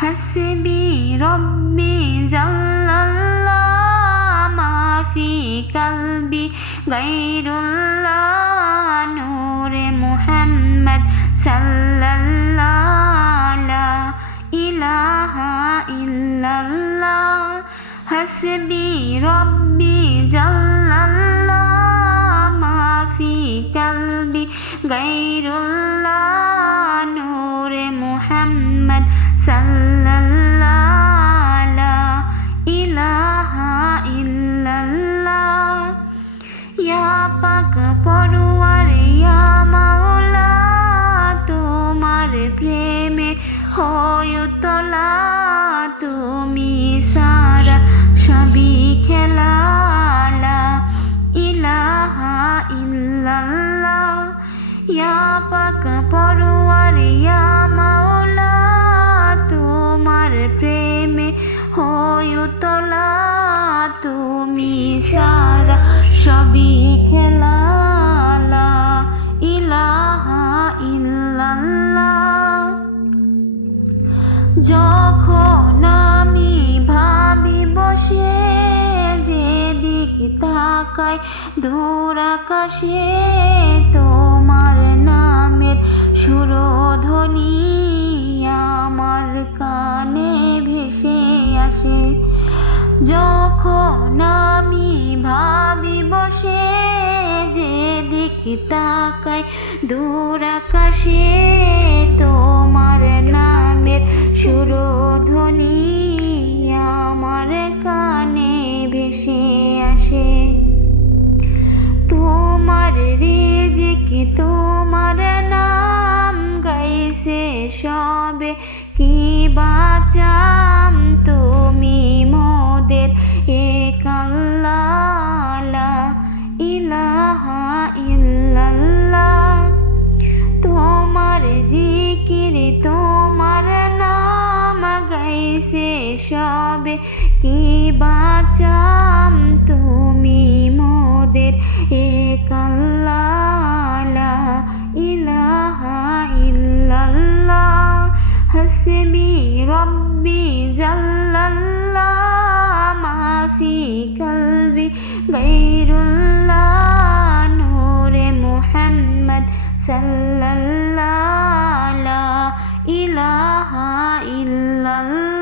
হাসবি রব্বি জাল্লাল্লাহ মা ফি কলবি গায়রুল্লাহ নূরে মুহাম্মদ সাল্লাল্লাহ লা ইলাহা ইল্লাল্লাহ হাসবি রব্বি জাল্লাল্লাহ মা ফি কলবি গায়রুল্লাহ নূরে মুহাম্মদ সাল্লাল্লাহ লা ইলাহা ইল্লাল্লাহ ইয়া পাক পরওয়ার ইয়া মাওলা তোমার প্রেমে হয় তোলা তুমি সারা সবই খেলা লা ইলাহা ইল্লাল্লাহ ইয়া পাক পরওয়ার ইয়া মাওলা তোমার প্রেমে হয় তোলা তুমি সারা সবই খেলা লা ইলাহা ইল্লাল্লাহ যখন আমি ভাবি বসে যেদিক তাকাই দূর আকাশে তোমার নামের সুরধ্বনি আমার কানে ভেসে আসে যখন আমি ভাবি বসে যেদিক তাকাই দূর আকাশে তোমার নামের সুরধ্বনি আমার কানে ভেসে আসে তোমার রিজিক তোমার নাম গাইছে সবে কি বাঁচাম তুমি মোদের এক আল্লাহ লা ইলাহা ইল্লাল্লাহ তোমার জিকির তোমার নাম গাইছে সবে কি বাঁচাম তুমি মোদের এক আল্লাহ লা ইলাহা ইল্লাল্লাহ হাসবি রব্বি জাল্লাল্লাহ মা ফি কলবি গায়রুল্লাহ নূরে মুহাম্মদ সাল্লাল্লাহ লা ইলাহা ইল্লাল্লাহ